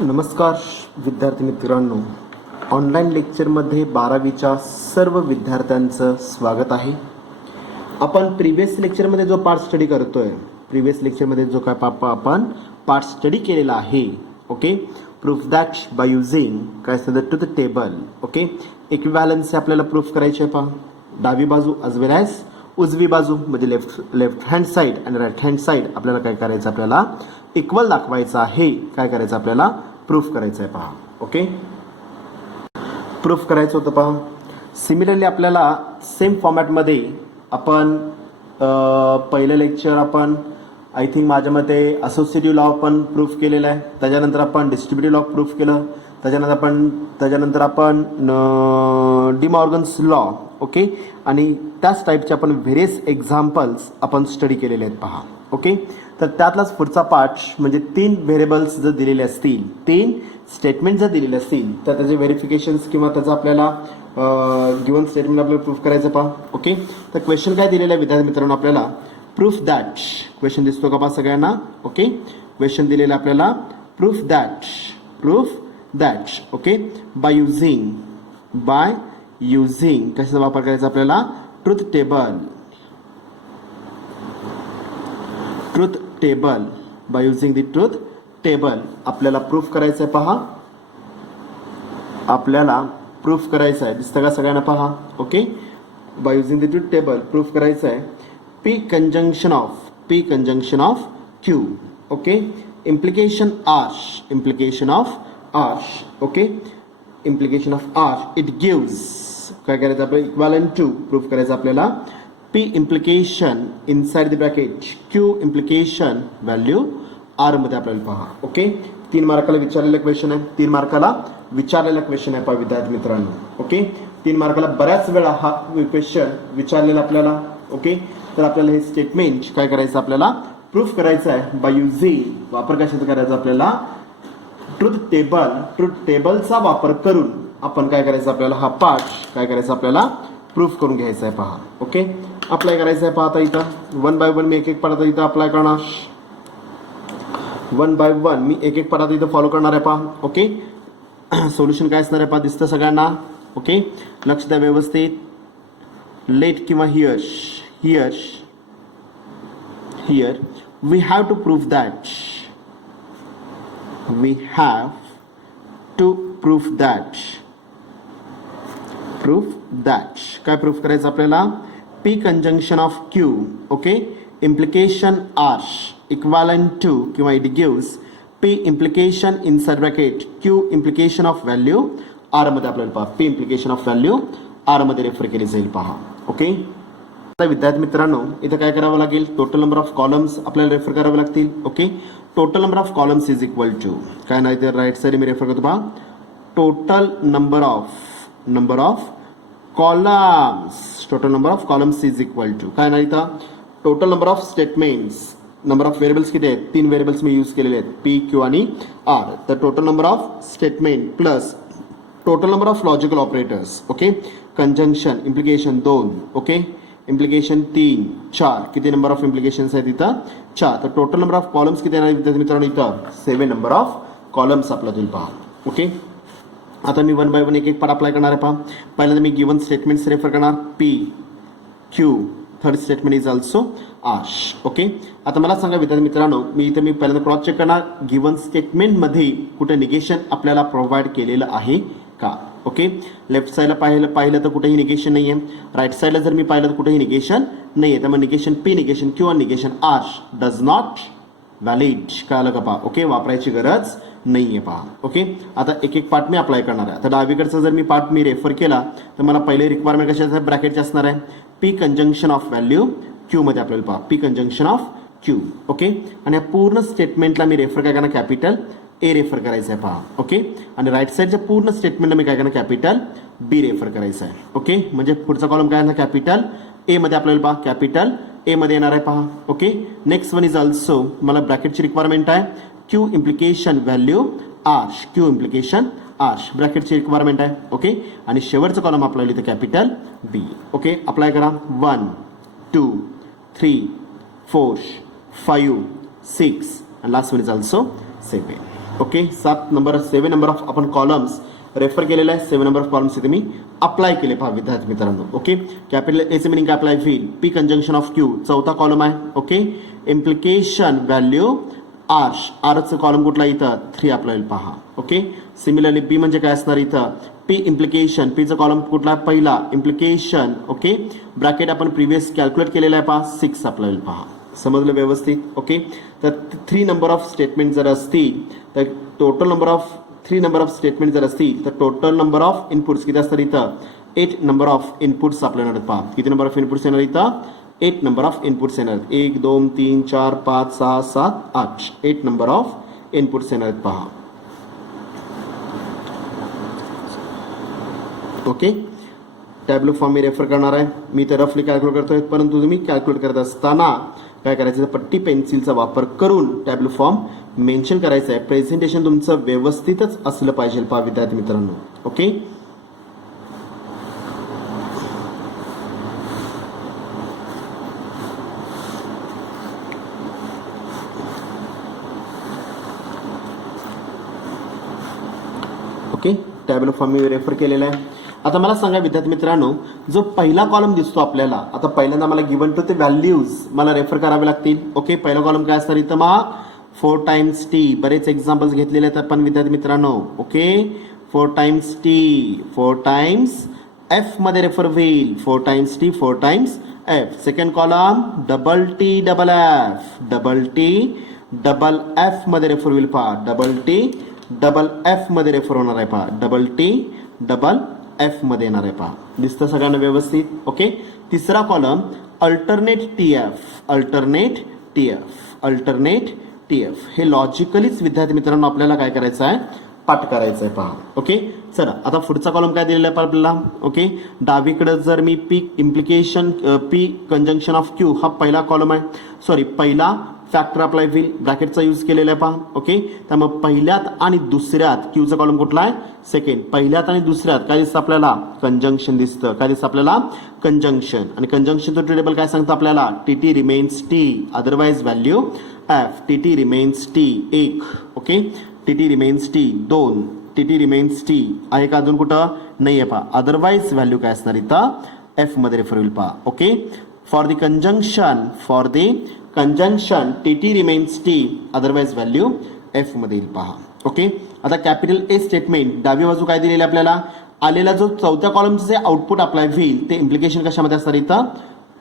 नमस्कार विद्यार्थी मित्रांनो, ऑनलाईन लेक्चरमध्ये 12वीच्या सर्व विद्यार्थ्यांचं स्वागत आहे. आपण प्रिव्हियस लेक्चरमध्ये जो पार्ट स्टडी करतोय, प्रिव्हियस लेक्चरमध्ये जो काय आपण पार्ट स्टडी केलेला आहे, okay, proof that by using काय असतं ट्रुथ टेबल. ओके, इक्विव्हॅलन्सी आपल्याला प्रूफ करायची आहे. पहा, डावी बाजू अज वेल ॲज उजवी बाजू म्हणजे लेफ्ट हँड साईड आणि राईट हँड साईड आपल्याला काय करायचं, आपल्याला इक्वल दाखवायचं आहे. काय करायचं, आपल्याला प्रूफ करायचं आहे. पहा, ओके, प्रूफ करायचं होतं. पहा, सिमिलरली आपल्याला सेम फॉर्मॅटमध्ये आपण पहिलं लेक्चर आपण आय थिंक माझ्या मते असोसिएटिव्ह लॉ आपण प्रूफ केलेला आहे. त्याच्यानंतर आपण डिस्ट्रीब्युटिव्ह लॉ प्रूफ केलं. त्याच्यानंतर आपण डिमॉर्गन्स लॉ, ओके, आणि त्याच टाईपचे आपण व्हेरियस एक्झाम्पल्स आपण स्टडी केलेले आहेत. पहा, ओके, तर त्यातलाच पुढचा पार्ट म्हणजे 3 व्हेरिएबल्स जर दिलेले असतील, 3 स्टेटमेंट जर दिलेले असतील, तर त्याचे व्हेरिफिकेशन्स किंवा त्याचा आपल्याला गिवन स्टेटमेंट आपल्याला प्रूफ करायचं. पहा, ओके, तर क्वेश्चन काय दिलेलं आहे विद्यार्थी मित्रांनो, आपल्याला प्रूफ दॅट. क्वेश्चन दिसतो का पहा सगळ्यांना? ओके, क्वेश्चन दिलेलं आपल्याला proof that, okay, by using कशाचा वापर करायचा आपल्याला? Truth table. Bye using the truth table आपल्याला प्रूफ करायचं आहे. पहा, आपल्याला प्रूफ करायचं आहे. दिसतं का सगळ्यांना? पहा, okay, bye using the truth table proof करायचं आहे. P conjunction of Q, okay, implication of R, it gives काय करायचं आपल्याला? इक्वॅलंट टू प्रूफ करायचं आपल्याला P implication inside the bracket Q implication value R मध्ये आपल्याला. पहा, ओके, 3 मार्काला विचारलेला क्वेश्चन आहे. 3 मार्काला विचारलेला क्वेश्चन आहे. पहा विद्यार्थी मित्रांनो, ओके, 3 मार्काला बऱ्याच वेळा हा क्वेश्चन विचारलेला आपल्याला. ओके, तर आपल्याला हे स्टेटमेंट काय करायचं, आपल्याला प्रूफ करायचं आहे. बाय युझिंग वापर कशाचा करायचा आपल्याला? ट्रुथ टेबलचा वापर करून आपण काय करायचं, आपल्याला हा पार्ट काय करायचा, आपल्याला प्रूफ करून घ्यायचा आहे. पहा, ओके, अप्लाय करायचं आहे. पाहता इथं 1 बाय 1 मी एक पाठात इथं अप्लाय करणार. 1 बाय 1 मी एक पाठात इथं फॉलो करणार आहे. पहा, ओके, सोल्युशन काय असणार आहे? पहा, दिसतं सगळ्यांना? ओके, लक्ष द्या व्यवस्थित. लेट किंवा here we have to prove that काय प्रूफ करायचं आपल्याला? P conjunction of Q, okay, implication R equivalent to किंवा it gives P implication inside bracket Q implication of value R मध्ये आपल्याला. पहा, P implication of value R मध्ये refer केली जाईल. पहा, ओके, विद्यार्थी मित्रांनो, इथं काय करावं लागेल? टोटल नंबर ऑफ कॉलम्स आपल्याला रेफर करावे लागतील. Okay, total number of columns is equal to काय नाही तर राईट साईड मी रेफर करतो. पहा, total number of columns is equal to काय नाही तर total number of statements. Number of variables किती आहेत? 3 व्हेरिएबल्स मी यूज केलेले आहेत, P, Q आणि R. तर total number of statement plus total number of logical operators. Okay, conjunction implication 2, okay, implication 3, 4. किती नंबर ऑफ इम्प्लिकेशन्स आहेत इथं? 4. तर टोटल नंबर ऑफ कॉलम्स किती येणार विद्यार्थी मित्रांनो? इथं 7 नंबर ऑफ कॉलम्स आपल्याला दिल. पहा, ओके, आता मी 1 बाय 1 एक पार्ट अप्लाय करणार आहे. पहा, पहिल्यांदा मी गिवन स्टेटमेंट्स रेफर करणार. P, Q, third statement is also R. Okay, आता मला सांगा विद्यार्थी मित्रांनो, मी पहिल्यांदा क्रॉस चेक करणार गिवन स्टेटमेंटमध्ये कुठे निगेशन आपल्याला प्रोव्हाइड केलेलं आहे का. ओके, लेफ्ट साईडला पाहिलं तर कुठेही निगेशन नाही आहे. राईट साईडला जर मी पाहिलं तर कुठेही निगेशन नाही आहे. त्यामुळे निगेशन P, निगेशन Q आणि negation R does not valid. कळलं का? पहा, ओके, वापरायची गरज नाही आहे. पहा, ओके, आता एक पार्ट मी अप्लाय करणार आहे. आता डावीकडचा जर मी पार्ट मी रेफर केला तर मला पहिले रिक्वायरमेंट कशाचं आहे? ब्रॅकेटचे असणार आहे. P conjunction of value Q मध्ये आपल्याला. पहा, P conjunction of Q, okay, आणि या पूर्ण स्टेटमेंटला मी रेफर काय करणार? कॅपिटल A रेफर करायचं आहे. पहा, ओके, आणि राईट साईडच्या पूर्ण स्टेटमेंटला मी काय करणार? कॅपिटल B रेफर करायचं आहे. ओके, म्हणजे पुढचा कॉलम काय आहे? कॅपिटल A मध्ये आपल्याला. पहा, कॅपिटल A मध्ये येणार आहे. पहा, okay, next one is also मला ब्रॅकेटची रिक्वायरमेंट आहे. Q implication value R, Q implication R ब्रॅकेटची रिक्वायरमेंट आहे. ओके, आणि शेवटचं कॉलम आपल्याला इथे कॅपिटल B. ओके, अप्लाय करा. 1, 2, 3, 4, 5, 6 and last one is also 7. Okay 7 number of आपण कॉलम्स रेफर केलेला आहे. 7 नंबर ऑफ कॉलम्स इथे मी अप्लाय केले पहा विद्यार्थी मित्रांनो. ओके कॅपिटल एचे मिनिंग काय अप्लाय होईल पी कंजंक्शन ऑफ क्यू चौथा कॉलम आहे. ओके इम्प्लिकेशन व्हॅल्यू आर आरचं कॉलम कुठला इथं 3 अप्लाय होईल पहा. ओके सिमिलरली बी म्हणजे काय असणार इथं पी इम्प्लिकेशन पीचा कॉलम कुठला पहिला इम्प्लिकेशन. ओके ब्रॅकेट आपण प्रिव्हियस कॅल्क्युलेट केलेला आहे पहा 6 अप्लाय होईल पहा. समजलं व्यवस्थित. ओके तर 3 नंबर ऑफ स्टेटमेंट जर असतील तर total number of 3 number of statement जर असतील तर टोटल नंबर ऑफ इनपुट्स किती असतात इथं 8 नंबर ऑफ इनपुट्स आपल्याला येणार पहा. किती नंबर ऑफ इनपुट्स येणार इथं 8 नंबर ऑफ इनपुट्स येणार 1 2 3 4 5 6 7 8 8 नंबर ऑफ इनपुट्स येणार पहा. ओके टॅब्लो फॉर्म मी रेफर करणार आहे. मी तर रफली कॅल्क्युलेट करतोय परंतु तुम्ही कॅल्क्युलेट करत असताना काय करायचं पट्टी पेन्सिलचा वापर करून टॅब्लो फॉर्म मेन्शन करायचं आहे. प्रेझेंटेशन तुमचं व्यवस्थितच असलं पाहिजे पहा विद्यार्थी मित्रांनो. ओके ओके टॅब्लो फॉर्म मी रेफर केलेला आहे. आता मला सांगा विद्यार्थी मित्रांनो जो पहिला कॉलम दिसतो आपल्याला आता पहिल्यांदा मला गिवन टू ते व्हॅल्यूज मला रेफर करावे लागतील. ओके पहिला कॉलम काय असणार इथं मग 4 टाइम्स टी बरेच एक्झाम्पल्स घेतलेले आहेत आपण विद्यार्थी मित्रांनो. Okay 4 times T 4 times F मध्ये रेफर होईल 4 times T 4 times F. Second column double T double F मध्ये रेफर होईल पहा. डबल टी डबल एफ मध्ये रेफर होणार आहे पहा. डबल टी डबल एफ मध्ये येणार आहे पहा. दिसतं सगळ्यांना व्यवस्थित. ओके तिसरा कॉलम अल्टरनेट टी एफ हे लॉजिकलीच विद्यार्थी मित्रांनो आपल्याला काय करायचं आहे पाठ करायचं आहे पहा. ओके चला आता पुढचा कॉलम काय दिलेला आहे आपल्याला. ओके डावीकडे जर मी P implication P conjunction of Q हा पहिला कॉलम आहे सॉरी पहिला फॅक्टर अप्लाय होईल ब्रॅकेटचा यूज केलेला आहे पहा. ओके त्यामुळे पहिल्यात आणि दुसऱ्यात क्यूचा कॉलम कुठला आहे सेकंड. पहिल्यात आणि दुसऱ्यात काय दिसतं आपल्याला कंजंक्शन दिसतं. काय दिसतं आपल्याला कंजंक्शन आणि कंजंक्शन तो टेबल काय सांगतं आपल्याला T remains T otherwise value F. T remains T 1. Okay T remains T 2. T remains T आहे का अजून कुठं नाही आहे पहा. अदरवाइज व्हॅल्यू काय असणार इथं एफ मध्ये रेफर होईल पहा. Okay for the conjunction T remains T otherwise value F मध्ये येईल पहा. ओके आता कॅपिटल ए स्टेटमेंट डावी बाजू काय दिलेली आपल्याला आलेला जो चौथ्या कॉलमचं जे आउटपुट अप्लाय होईल ते इम्प्लिकेशन कशामध्ये असणार इथं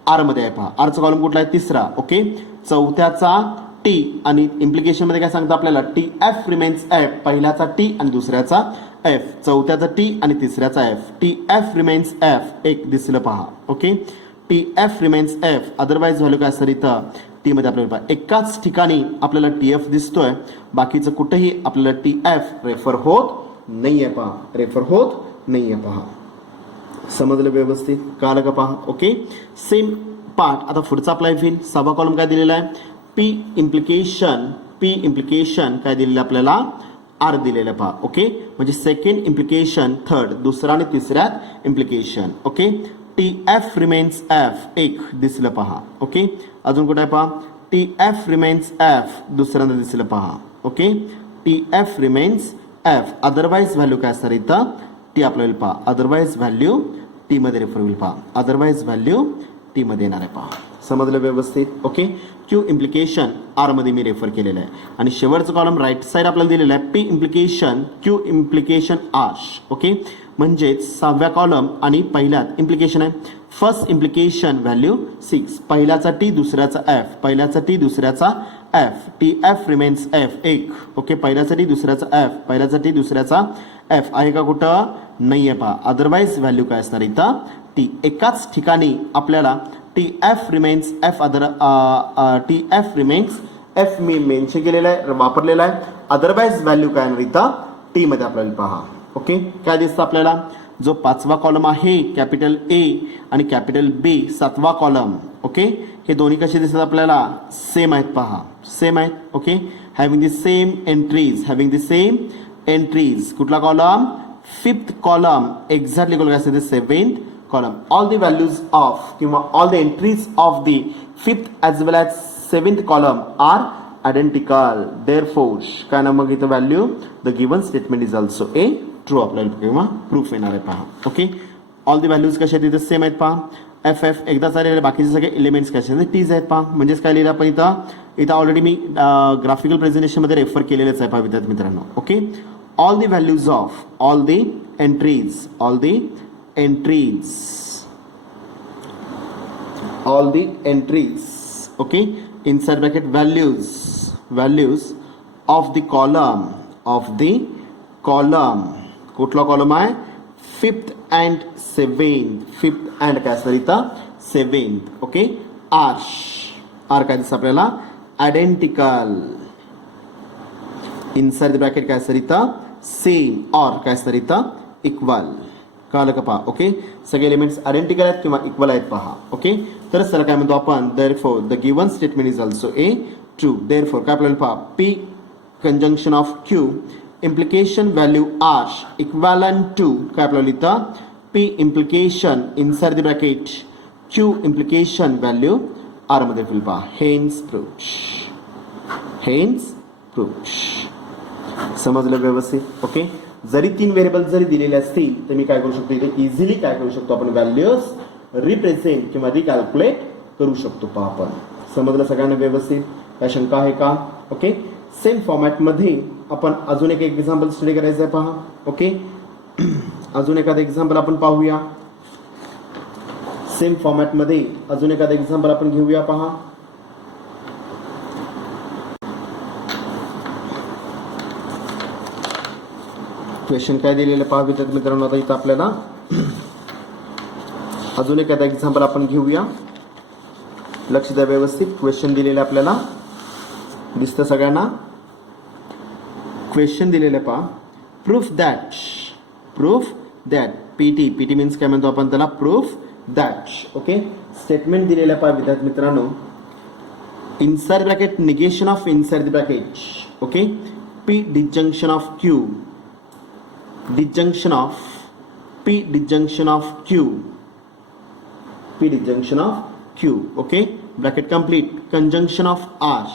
आर मध्ये आहे पहा. आरचा कॉलम कुठला आहे तिसरा. ओके चौथ्याचा टी आणि इम्प्लिकेशन मध्ये काय सांगतं आपल्याला टी एफ रिमेन्स एफ. पहिल्याचा टी आणि दुसऱ्याचा एफ. चौथ्याचा टी आणि तिसऱ्याचा F. T F remains F एक दिसलं पहा. Okay T F remains F otherwise value काय असणार इथं टी मध्ये आपल्याला पहा. एकाच ठिकाणी आपल्याला टी एफ दिसतोय बाकीचं कुठेही आपल्याला टी एफ रेफर होत नाहीये पहा. रेफर होत नाहीये पहा. समजलं व्यवस्थित कळलं का पहा. ओके सेम पार्ट आता पुढचा अप्लाय होईल. 6वा कॉलम काय दिलेला आहे पी इम्प्लिकेशन काय दिलेलं आपल्याला आर दिलेलं पहा. ओके म्हणजे सेकंड इम्प्लिकेशन थर्ड दुसरा आणि तिसऱ्यात implication. Okay T F remains F एक दिसलं पहा. ओके अजून कुठे आहे पहा टी एफ रिमेन्स एफ दुसऱ्यांदा दिसलं पहा. Okay T F remains F otherwise value काय असणार इथं टी आपल्याला पहा. अदरवाइज व्हॅल्यू टी मध्ये रेफर होईल पहा. अदरवाइज व्हॅल्यू टी मध्ये येणार आहे पहा. समजलं व्यवस्थित. ओके क्यू इम्प्लिकेशन आर मध्ये मी रेफर केलेलं आहे आणि शेवटचं कॉलम राईट साईड आपल्याला दिलेलं आहे P implication Q implication R. Okay म्हणजेच 6व्या कॉलम आणि पहिल्यात इम्प्लिकेशन आहे. फर्स्ट इम्प्लिकेशन व्हॅल्यू 6 पहिल्याचा टी दुसऱ्याचा एफ. पहिल्याचा टी दुसऱ्याचा F. T F remains F एक. ओके पहिल्याचा टी दुसऱ्याचा एफ. पहिल्याचा टी दुसऱ्याचा एफ आहे का कुठं नाही आहे पहा. अदरवाइज व्हॅल्यू काय असणार इथं टी. एकाच ठिकाणी आपल्याला T F remains F T F remains F मी मेन्शन केलेला आहे वापरलेला आहे. अदरवाइज व्हॅल्यू काय येणार इथं टी मध्ये आपल्याला पहा. ओके काय दिसतं आपल्याला जो 5वा कॉलम आहे कॅपिटल ए आणि कॅपिटल बी 7वा कॉलम. ओके हे दोन्ही कसे दिसतात आपल्याला सेम आहेत पहा. सेम आहेत. Okay having the same entries कुठला column 5th column exactly column काय असते 7th column. All the values of किंवा all the entries of the 5th as well as 7th column are identical therefore काय ना मग इथं value the given statement is also a true आपल्याला किंवा proof येणार आहे पहा. ओके, ऑल दी व्हॅल्यूज कशा आहेत इथे सेम आहेत पहा. एफ एफ एकदाच आलेले बाकीचे सगळे एलिमेंट्स कसे आहेत टीज आहेत पहा. म्हणजेच काय लिहिलं आपण इथं ऑलरेडी मी ग्राफिकल प्रेझेंटेशनमध्ये रेफर केलेलंच आहे पहा विद्यार्थी मित्रांनो. Okay, all the values of all the entries okay, inside bracket values of the column कुठला कॉलम आहे फिफ्थ अँड काय सर इथं सेवेंथ. ओके, आर काय दिसतं आपल्याला आयडेंटिकल इनसाइड द ब्रॅकेट काय सर इथं सेम ऑर काय सर इथं इक्वल. कळलं का पहा. ओके, सगळे एलिमेंट्स आयडेंटिकल आहेत किंवा इक्वल आहेत पहा. ओके, तर सर काय म्हणतो आपण therefore the given statement is also a true. Therefore काय आपल्याला पहा P conjunction of Q implication value R equivalent to काय आपल्याला इथं P implication inside the bracket Q implication value R मध्ये फिल पहा. Hence proved. समजलं व्यवस्थित. ओके, जरी 3 व्हेरिएबल जरी दिलेले असतील तर मी काय करू शकतो इथे इझिली काय करू शकतो आपण व्हॅल्यूज रिप्रेझेंट किंवा रिकॅल्क्युलेट करू शकतो पहा आपण. समजलं सगळ्यांना व्यवस्थित. काय शंका आहे का. ओके, सेम फॉर्मॅट मध्ये आपण अजून एक एक्झाम्पल स्टडी करायचं आहे पहा. ओके, अजून एखादं एक्झाम्पल आपण पाहूया. सेम फॉर्मॅट मध्ये अजून एखादं एक्झाम्पल आपण घेऊया पहा. क्वेश्चन काय दिलेलं पहा विद्यार्थी मित्रांनो. आता इथं आपल्याला अजून एखादा एक्झाम्पल आपण घेऊया. लक्ष द्या व्यवस्थित. क्वेश्चन दिलेलं आपल्याला दिसतं सगळ्यांना. क्वेश्चन दिलेलं पहा प्रूफ दॅट पीटी मीन्स काय म्हणतो आपण त्याला प्रूफ दॅट. ओके, स्टेटमेंट दिलेलं पहा विद्यार्थी मित्रांनो. Inside bracket negation of inside the bracket. Okay, P disjunction of Q disjunction of p disjunction of q. Okay, bracket complete. Conjunction of r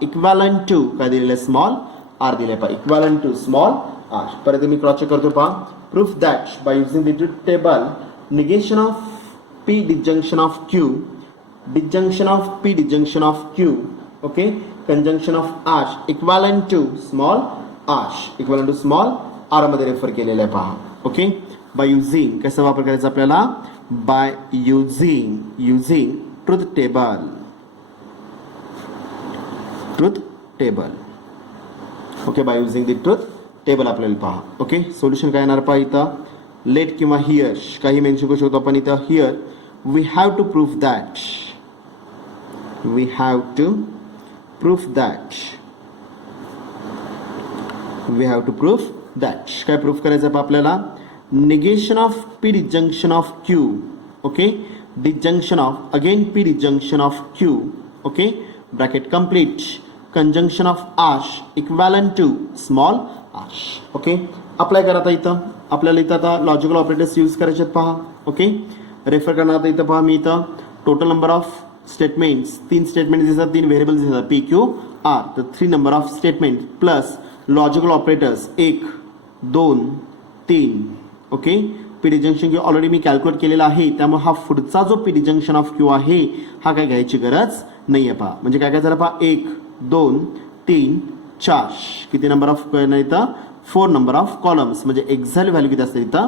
equivalent to काय दिलेलं small r दिले पहा equivalent to small r. परत मी cross check करतो पहा. proof that by using the truth table negation of p disjunction of q okay, conjunction of r equivalent to small r मध्ये refer केलेलं आहे पहा. ओके, बाय युझिंग कसं वापर करायचा आपल्याला by using truth table. Okay, bye using the truth table आपल्याला पहा. ओके, सोल्युशन काय येणार पहा इथं लेट किंवा हिअर काही मेन्शन करू शकतो आपण इथं. Here we have to proof that काय प्रूफ करायचं आहे आपल्याला negation of P disjunction of Q. Okay, disjunction of again P disjunction of Q. Okay, bracket complete. Conjunction of R equivalent to small R. Okay, apply करा. आता इथं आपल्याला इथं आता लॉजिकल ऑपरेटर्स यूज करायचे आहेत पहा. ओके, रेफर करणार आता इथं पहा मी इथं total number of statements 3 statement दिसतात 3 व्हेरिएबल्स दिसतात पी क्यू आर. तर 3 number of statement plus logical operators 1 2 3. Okay, P disjunction Q already me calculate केलेला आहे त्यामुळे हा पुढचा जो पी डिजंक्शन ऑफ क्यू आहे हा काय घ्यायची गरज नाही आहे पहा. म्हणजे काय झालं पहा 1 2 3 4 किती नंबर ऑफ इथं 4 नंबर ऑफ कॉलम्स. म्हणजे एक्झॅक्ट व्हॅल्यू किती असते इथं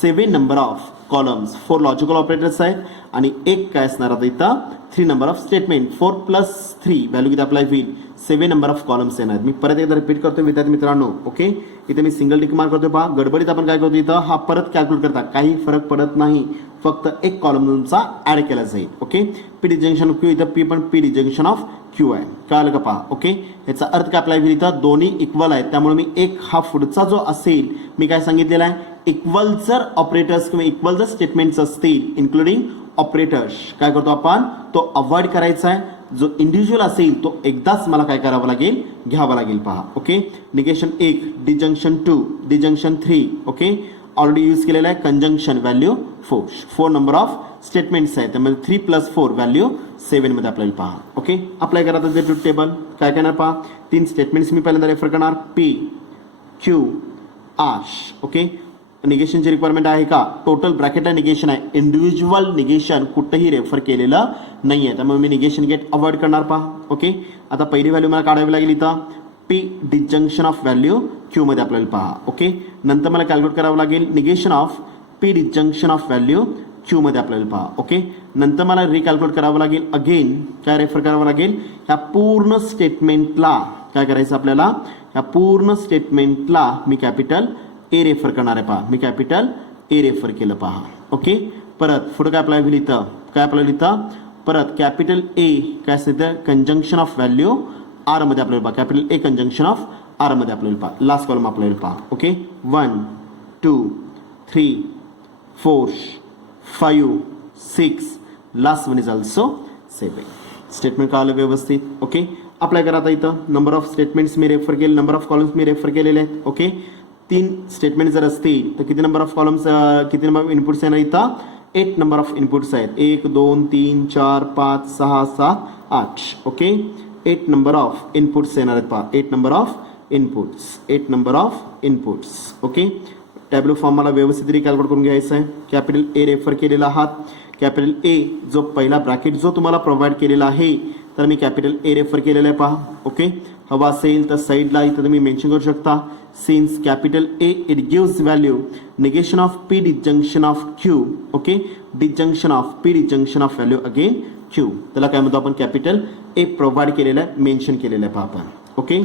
7 number of columns. 4 logical operators आहेत आणि 1 काय असणार आता इथं 3 नंबर ऑफ स्टेटमेंट. 4 + 3 व्हॅल्यू किती अप्लाय होईल 7 नंबर ऑफ कॉलम्स येणार. मी परत एकदा रिपीट करतो विद्यार्थी मित्रांनो. ओके, इथे मी सिंगल टिक मार्क करतो पहा. गडबडीत आपण काय करतो इथं हा परत कॅल्क्युलेट करता काही फरक पडत नाही. फक्त एक कॉलम तुमचा ऍड केला जाईल. Okay, P disjunction of Q इथं पी पण पी डिजंक्शन ऑफ क्यू आहे. कळलं का पहा. ओके, याचा अर्थ काय अप्लाय होईल इथं दोन्ही इक्वल आहेत त्यामुळे मी एक हा पुढचा जो असेल मी काय सांगितलेला आहे इक्वल जर ऑपरेटर्स किंवा इक्वल जर स्टेटमेंट्स असतील इन्क्लुडिंग ऑपरेटर्स काय करतो आपण तो अवॉइड करायचा आहे. जो इंडिव्हिज्युअल असेल तो एकदाच मला काय करावं लागेल घ्यावा लागेल पहा. Okay, negation 1 disjunction 2 disjunction 3. Okay, already use केलेला आहे conjunction value 4 number of statements आहेत त्यामध्ये 3 + 4 व्हॅल्यू 7 मध्ये आपल्याला पहा. ओके अप्लाय करा तर ट्रूथ टेबल काय करणार पहा. 3 स्टेटमेंट्स मी पहिल्यांदा रेफर करणार P Q R. ओके निगेशनची रिक्वायरमेंट आहे का. टोटल ब्रॅकेटला निगेशन आहे. इंडिव्हिज्युअल निगेशन कुठेही रेफर केलेलं नाही आहे त्यामुळे मी निगेशन गेट अवॉइड करणार पहा. ओके आता पहिली व्हॅल्यू मला काढावी लागेल इथं P disjunction of value Q मध्ये आपल्याला पहा. ओके नंतर मला कॅल्क्युलेट करावं लागेल negation of P disjunction of value Q मध्ये आपल्याला पहा. ओके नंतर मला रिकॅल्क्युलेट करावं लागेल अगेन काय रेफर करावं लागेल ह्या पूर्ण स्टेटमेंटला काय करायचं आपल्याला ह्या पूर्ण स्टेटमेंटला मी कॅपिटल ए रेफर करणार आहे पहा. मी कॅपिटल ए रेफर केलं पहा. ओके परत पुढे काय अप्लाय होईल इथं काय अप्लाय होईल इथं परत कॅपिटल ए काय असतं इथं कंजंक्शन ऑफ व्हॅल्यू आर मध्ये आपल्याला पहा. Capital A conjunction of R मध्ये आपल्याला पहा. लास्ट कॉलम आपल्याला पहा. Okay 1 2 3 4 5 6 last one is also 7. Statement कळालं व्यवस्थित. ओके अप्लाय करा आता इथं नंबर ऑफ स्टेटमेंट्स मी रेफर केले नंबर ऑफ कॉलम्स मी रेफर केलेले आहेत. ओके 3 स्टेटमेंट जर असतील तर किती नंबर ऑफ कॉलम्स किती नंबर ऑफ इनपुट्स येणार इथं 8 नंबर ऑफ इनपुट्स आहेत. 1 2 3 4 5 6 7 8. ओके 8 नंबर ऑफ इनपुट्स येणार आहेत पहा. 8 number of inputs 8 number of inputs. Okay tableau form मला व्यवस्थित रिकॅल्क्युलेट करून घ्यायचा आहे. कॅपिटल ए रेफर केलेला आहात. कॅपिटल ए जो पहिला ब्रॅकेट जो तुम्हाला प्रोव्हाइड केलेला आहे तर मी कॅपिटल ए रेफर केलेला आहे पहा. ओके हवा असेल तर साईडला इथं तुम्ही मेन्शन करू शकता since capital A it gives value negation of P disjunction of Q. Okay disjunction of P disjunction of value again Q त्याला काय म्हणतो आपण कॅपिटल ए प्रोव्हाइड केलेलं आहे मेन्शन केलेलं आहे पहा आपण. ओके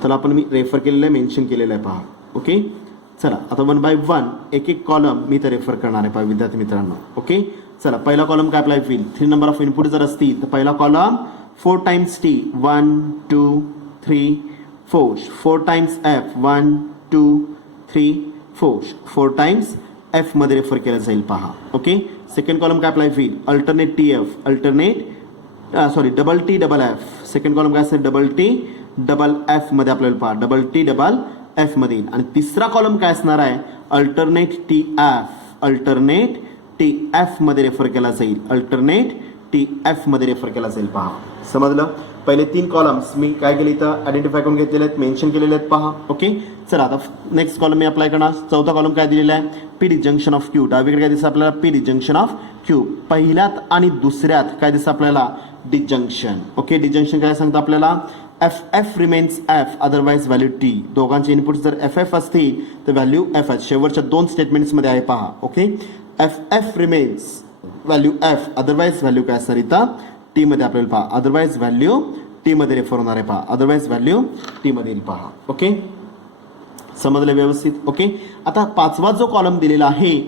त्याला आपण मी रेफर केलेलं आहे मेन्शन केलेलं आहे पहा. ओके चला आता 1 बाय 1 एक एक कॉलम मी तर रेफर करणार आहे पहा विद्यार्थी मित्रांनो. ओके चला पहिला कॉलम काय अप्लाय होईल 3 नंबर ऑफ इनपुट जर असतील तर पहिला column 4 times T 1 2 3 4 4 times F 1 2 3 4 times F मध्ये रेफर केलं जाईल पहा. ओके सेकंड कॉलम काय अप्लाय होईल alternate T F alternate sorry double T double F. Second column काय असेल डबल टी डबल एफ मध्ये आपल्याला पहा डबल टी डबल एफ मध्ये येईल. आणि तिसरा कॉलम काय असणार आहे alternate T F alternate T F मध्ये रेफर केला जाईल अल्टरनेट टी एफ मध्ये रेफर केला जाईल पहा. समजलं पहिले 3 कॉलम्स मी काय केले इथं आयडेंटिफाय करून घेतलेले आहेत मेन्शन केलेले आहेत पहा. ओके चला आता नेक्स्ट कॉलम मी अप्लाय करणार. चौथा कॉलम काय दिलेला आहे पी डिजंक्शन ऑफ क्यू. डावीकडे काय दिसतं आपल्याला पी डिजंक्शन ऑफ क्यू. पहिल्यात आणि दुसऱ्यात काय दिसतं आपल्याला डिजंक्शन. ओके डिजंक्शन काय सांगतं आपल्याला F F remains F otherwise value T. दोघांचे इनपुट जर एफ एफ असतील तर व्हॅल्यू एफ एच शेवटच्या 2 स्टेटमेंट्समध्ये आहे पहा. Okay F F remains value F otherwise value काय असणार इथं टी मध्ये आपल्याला पहा. अदरवाइज व्हॅल्यू टी मध्ये रेफर होणार आहे पहा. अदरवाइज व्हॅल्यू टी मध्ये येईल पहा. ओके समजलं व्यवस्थित. ओके आता 5वा जो कॉलम दिलेला आहे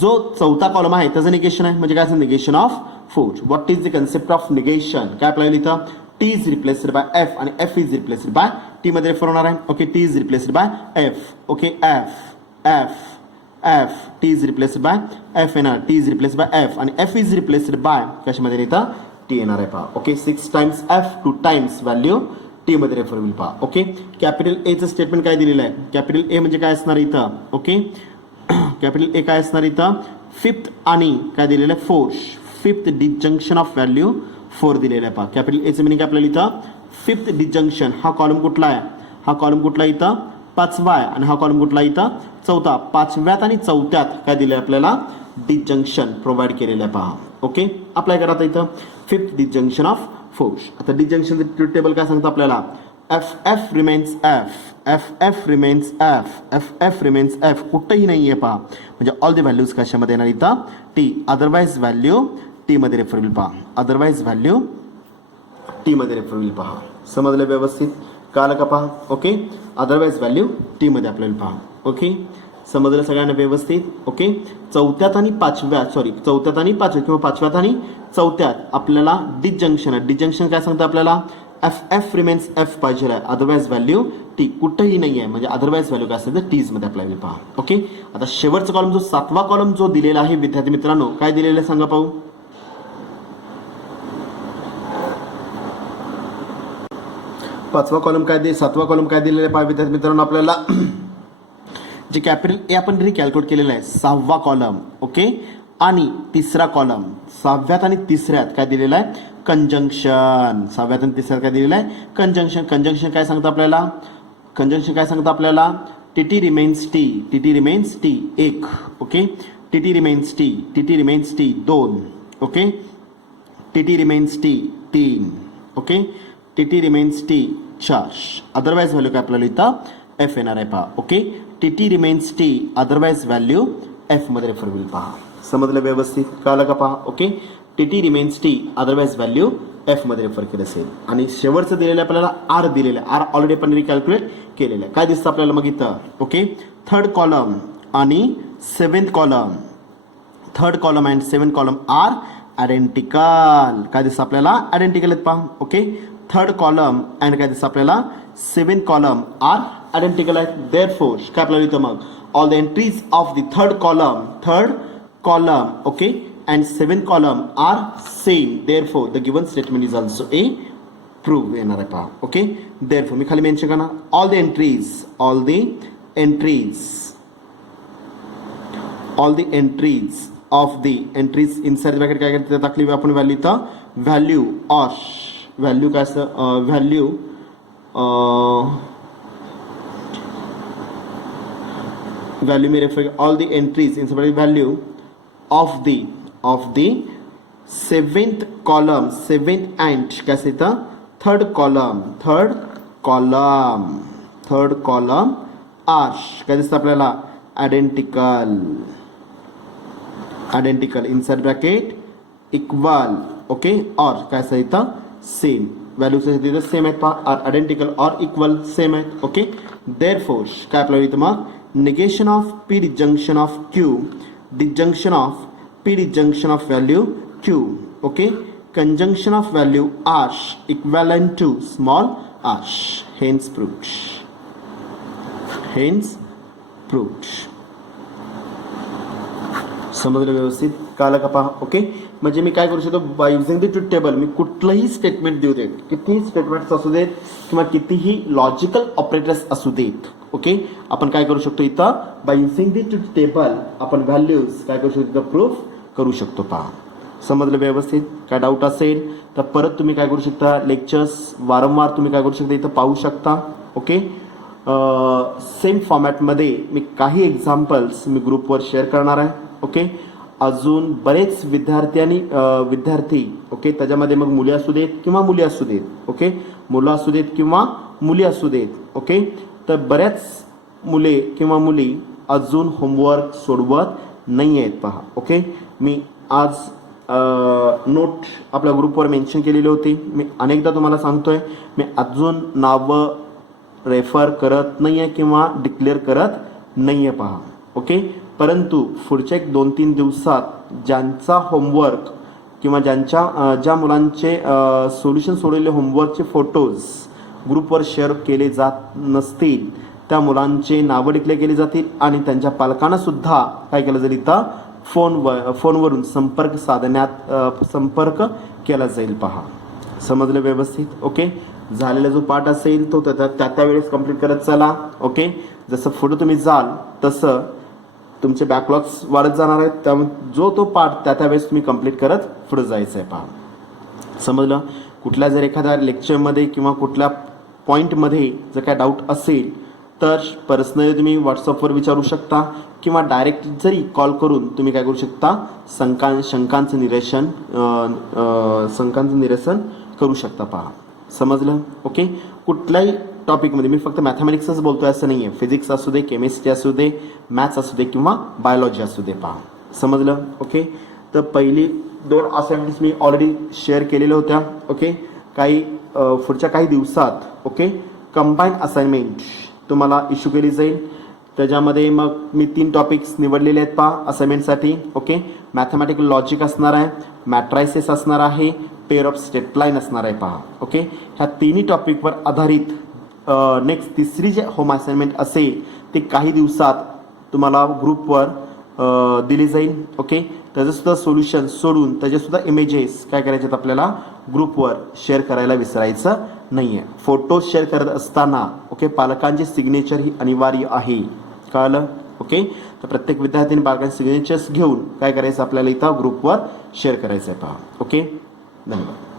जो चौथा कॉलम आहे त्याचं निगेशन आहे म्हणजे काय असं negation of 4. What is the concept of negation काय अप्लाय होईल इथं T is replaced by F आणि F is replaced by T मध्ये रेफर होणार आहे. Okay T is replaced by F. Okay F F F T is replaced by F येणार T is replaced by F आणि F is replaced by कशामध्ये इथं T येणार आहे पहा. Okay 6 times F 2 times value T मध्ये refer होईल पहा. ओके कॅपिटल एचं स्टेटमेंट काय दिलेलं आहे कॅपिटल ए म्हणजे काय असणार इथं. ओके कॅपिटल ए काय असणार इथं 5th आणि काय दिलेलं आहे 4 5th डिजंक्शन ऑफ व्हॅल्यू 4 दिलेला आहे पहा. कॅपिटल एचं मिनिंग आपल्याला इथं 5th डिजंक्शन हा कॉलम कुठला आहे हा कॉलम कुठला इथं 5वा आहे आणि हा कॉलम कुठला इथं 4था. 5व्यात आणि 4थ्यात काय दिलं आपल्याला डिजंक्शन प्रोव्हाइड केलेलं आहे पहा. ओके अप्लाय करा आता इथं 5th डिजंक्शन ऑफ 4. आता डिजंक्शन ट्रूथ टेबल काय सांगतं आपल्याला F F remains F F F remains F F F remains F कुठंही नाही आहे पहा म्हणजे ऑल द व्हॅल्यूज कशामध्ये येणार इथं टी अदरवाइज व्हॅल्यू टी मध्ये रेफर होईल पहा. अदरवाइज व्हॅल्यू टी मध्ये रेफर होईल पहा. समजलं व्यवस्थित कळलं का पहा. ओके अदरवाइज व्हॅल्यू टी मध्ये आपल्याला पहा. ओके समजलं सगळ्यांना व्यवस्थित. ओके चौथ्यात आणि 5व्यात सॉरी चौथ्यात आणि 5व्या किंवा 5व्यात आणि 4थ्यात आपल्याला डिजंक्शन आहे. डिजंक्शन काय सांगतं आपल्याला एफ एफ रिमेन्स एफ पाहिजे आहे अदरवाइज व्हॅल्यू टी कुठंही नाही आहे म्हणजे अदरवाइज व्हॅल्यू काय असेल तर टीज मध्ये अप्लाय होईल पहा. ओके आता शेवटचा कॉलम जो 7वा कॉलम जो दिलेला आहे विद्यार्थी मित्रांनो काय दिलेलं आहे सांगा पाहू. 5वा कॉलम काय 7वा कॉलम काय दिलेला आहे पहा विद्यार्थी मित्रांनो आपल्याला जे कॅपिटल ए आपण रिकॅल्क्युलेट केलेलं आहे 6वा कॉलम, ओके, आणि 3रा कॉलम, 6व्यात आणि 3ऱ्यात काय दिलेलं आहे, कंजंक्शन. 6व्यात आणि 3ऱ्यात काय दिलेलं आहे, कंजंक्शन. कंजंक्शन काय सांगतं आपल्याला, कंजंक्शन काय सांगतं आपल्याला, T remains T, T remains T 1, okay, T remains T, T remains T 2, okay, T remains T 3, okay, T remains T 4. Otherwise value काय आपल्याला इथं एफ येणार आहे पहा, okay. T remains T otherwise value F मध्ये refer होईल पहा. समजलं व्यवस्थित, कळलं का पहा, okay. T remains T otherwise value F मध्ये रेफर केलं असेल. आणि शेवटचं दिलेलं आपल्याला आर दिलेलं आहे, आर ऑलरेडी आपण रिकॅल्क्युलेट केलेलं आहे. काय दिसतं आपल्याला मग इथं, ओके, 3rd कॉलम आणि 7th column, 3rd column and 7th column are identical. काय दिसतं आपल्याला, आयडेंटिकल आहेत पहा, ओके. 3rd कॉलम अँड काय दिसतं आपल्याला 7th कॉलम आर आयडेंटिकल आहेत. देअरफोर काय आपल्याला इथं मग all the entries of the 3rd column, okay, and 7th column are same, therefore the given statement is also a proof येणार आहे पहा, ओके. therefore मी खाली मेन्शन करणार all the entries of the entries inside bracket काय करते टाकली आपण value, तर व्हॅल्यू काय असतं, value me refer all the entries inside value of the 7th column, 7th and काय असतं 3rd column आर काय दिसतं आपल्याला, identical inside bracket equal, okay, और काय असतं इथं सेम व्हॅल्यूज तिथं सेम आहेत पहा, आर आयडेंटिकल और इक्वल सेम आहेत, ओके. देअरफोर काय आपल्याला इथं मग negation of p disjunction of q, disjunction of p disjunction of value q, okay, conjunction of value r equivalent to small r, hence proved. समजलं व्यवस्थित, काला का पहा, ओके. म्हणजे मी काय करू शकतो, by using the truth table मी कुठलंही स्टेटमेंट देऊ देत, कितीही स्टेटमेंट्स असू देत किंवा कितीही लॉजिकल ऑपरेटर्स असू देत, ओके, आपण काय करू शकतो इथं bye using the truth table आपण व्हॅल्यूज काय करू शकतो, प्रूफ करू शकतो पहा. समजलं व्यवस्थित, काय डाऊट असेल तर परत तुम्ही काय करू शकता, लेक्चर्स वारंवार तुम्ही काय करू शकता इथं पाहू शकता, ओके. सेम फॉर्मॅटमध्ये मी काही एक्झाम्पल्स मी ग्रुपवर शेअर करणार आहे, ओके. अजून बरेच विद्यार्थी, ओके, त्याच्यामध्ये मग मुली असू देत किंवा मुली असू देत, ओके, मुलं असू देत किंवा मुली असू देत, ओके. तर बऱ्याच मुले किंवा मुली अजून होमवर्क सोडवत नाही आहेत पहा, ओके. मी आज नोट आपल्या ग्रुपवर मेन्शन केलेली होती. मी अनेकदा तुम्हाला सांगतोय, मी अजून नावं रेफर करत नाही आहे किंवा डिक्लेअर करत नाही आहे पहा, ओके. परंतु पुढच्या 1-2-3 दिवसात ज्यांचा होमवर्क किंवा ज्या मुलांचे सोल्युशन सोडलेले होमवर्कचे फोटोज ग्रुपवर शेअर केले जात नसतील त्या मुलांचे नावं डिक्लेअर केली जातील आणि त्यांच्या पालकांना सुद्धा काय केलं जाईल, इथं फोनवरून संपर्क केला जाईल पहा. समजलं व्यवस्थित, ओके. झालेला जो पार्ट असेल तो त्यावेळेस कंप्लीट करत चला, ओके. जसं पुढे तुम्ही जाल तसं तुमचे बॅकलॉग्स वाढत जाणार आहेत, त्यामुळे जो तो पार्ट त्यावेळेस तुम्ही कंप्लीट करत पुढे जायचं आहे पहा. समजलं. कुठल्या जर एखाद्या लेक्चरमध्ये किंवा कुठल्या पॉईंटमध्ये जर काय डाऊट असेल तर पर्सनली तुम्ही व्हॉट्सअपवर विचारू शकता किंवा डायरेक्ट जरी कॉल करून तुम्ही काय करू शकता, शंकांचं निरसन करू शकता पहा. समजलं, ओके. कुठल्याही टॉपिकमध्ये मी फक्त मॅथमॅटिक्सच बोलतोय असं नाही आहे, फिजिक्स असू दे, केमिस्ट्री असू दे, मॅथ्स असू दे किंवा बायोलॉजी असू दे पहा. समजलं, ओके. तर पहिली 2 असाइनमेंट्स मी ऑलरेडी शेअर केलेल्या होत्या, ओके. पुढच्या काही दिवसात, ओके, कंबाईन असाइनमेंट तुम्हाला इश्यू केली जाईल. त्याच्यामध्ये मग मी 3 टॉपिक्स निवडलेले आहेत पहा असाइनमेंटसाठी, ओके. मॅथमॅटिकल लॉजिक असणार आहे, मॅट्रायसिस असणार आहे, पेअर ऑफ स्टेट लाईन असणार आहे पहा, ओके. ह्या 3 टॉपिकवर आधारित नेक्स्ट 3री जे होम असाइनमेंट असेल ते काही दिवसात तुम्हाला ग्रुपवर दिली जाईल, ओके. त्याचंसुद्धा सोल्युशन सोडून त्याचेसुद्धा इमेजेस काय करायचे आहेत आपल्याला ग्रुपवर शेअर करायला विसरायचं नाही आहे. फोटो शेअर करत असताना, ओके, पालकांचे सिग्नेचर ही अनिवार्य आहे. कळलं? ओके. तर प्रत्येक विद्यार्थ्यांनी पालकांचे सिग्नेचर्स घेऊन काय करायचं आपल्याला इथं ग्रुपवर शेअर करायचं आहे पहा. ओके, धन्यवाद.